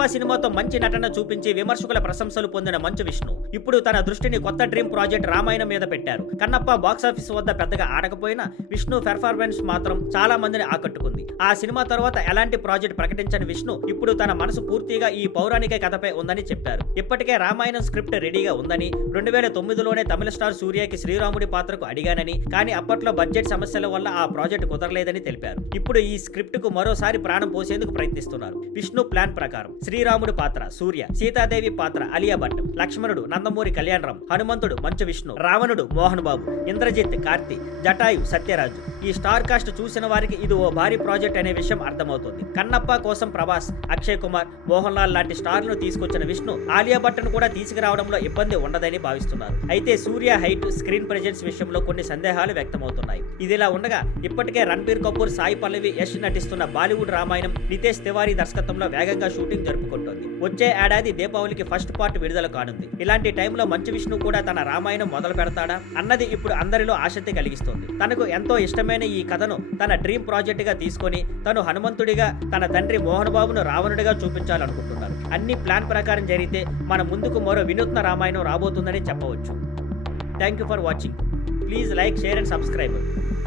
కన్నప్ప సినిమాతో మంచి నటన చూపించి విమర్శకుల ప్రశంసలు పొందిన మంచు విష్ణు ఇప్పుడు తన దృష్టిని కొత్త డ్రీమ్ ప్రాజెక్ట్ రామాయణం మీద పెట్టారు. కన్నప్ప బాక్సాఫీస్ వద్ద పెద్దగా ఆడకపోయినా విష్ణు పెర్ఫార్మెన్స్ మాత్రం చాలా మందిని ఆకట్టుకుంది. ఆ సినిమా తర్వాత ఎలాంటి ప్రాజెక్ట్ ప్రకటించని విష్ణు ఇప్పుడు తన మనసు పూర్తిగా ఈ పౌరాణిక కథపై ఉందని చెప్పారు. ఇప్పటికే రామాయణం స్క్రిప్ట్ రెడీగా ఉందని, 2009లోనే తమిళ స్టార్ సూర్యకి శ్రీరాముడి పాత్రకు అడిగానని, కానీ అప్పట్లో బడ్జెట్ సమస్యల వల్ల ఆ ప్రాజెక్ట్ కుదరలేదని తెలిపారు. ఇప్పుడు ఈ స్క్రిప్ట్ కు మరోసారి ప్రాణం పోసేందుకు ప్రయత్నిస్తున్నారు. విష్ణు ప్లాన్ ప్రకారం శ్రీరాముడి పాత్ర సూర్య, సీతాదేవి పాత్ర అలియా భట్, లక్ష్మణుడు నందమూరి కళ్యాణరామ్, హనుమంతుడు మంచు విష్ణు, రావణుడు మోహన్ బాబు, ఇంద్రజిత్ కార్తి, జటాయు సత్యరాజు. ఈ స్టార్ కాస్ట్ చూసిన వారికి ఇది ఓ భారీ ప్రాజెక్ట్ అనే విషయం అర్థమవుతుంది. కన్నప్ప కోసం ప్రభాస్, అక్షయ్ కుమార్, మోహన్ లాల్ లాంటి స్టార్లను తీసుకొచ్చిన విష్ణు ఆలియా భట్ ను కూడా తీసుకురావడంలో ఇబ్బంది ఉండదని భావిస్తున్నారు. అయితే సూర్య హైట్, స్క్రీన్ ప్రెజెన్స్ విషయంలో కొన్ని సందేహాలు వ్యక్తమవుతున్నాయి. ఇదిలా ఉండగా ఇప్పటికే రణబీర్ కపూర్, సాయి పల్లవి, యష్ నటిస్తున్న బాలీవుడ్ రామాయణం నితేష్ తివారీ దర్శకత్వంలో వేగంగా షూటింగ్ జరుపుకుంటోంది. వచ్చే ఏడాది దీపావళికి ఫస్ట్ పార్ట్ విడుదల కానుంది. ఇలాంటి టైంలో మంచు విష్ణు కూడా తన రామాయణం మొదలు పెడతాడా అన్నది ఇప్పుడు అందరిలో ఆసక్తి కలిగిస్తోంది. తనకు ఎంతో ఇష్టమైన ఈ కథను తన డ్రీమ్ ప్రాజెక్ట్ గా తీసుకొని తను హనుమంతుడిగా, తన తండ్రి మోహన్ బాబును రావణుడిగా చూపించాలనుకుంటున్నారు. అన్ని ప్లాన్ ప్రకారం జరిగితే మన ముందుకు మరో వినూత్న రామాయణం రాబోతుందని చెప్పవచ్చు. Thank you for watching. Please like, share and subscribe.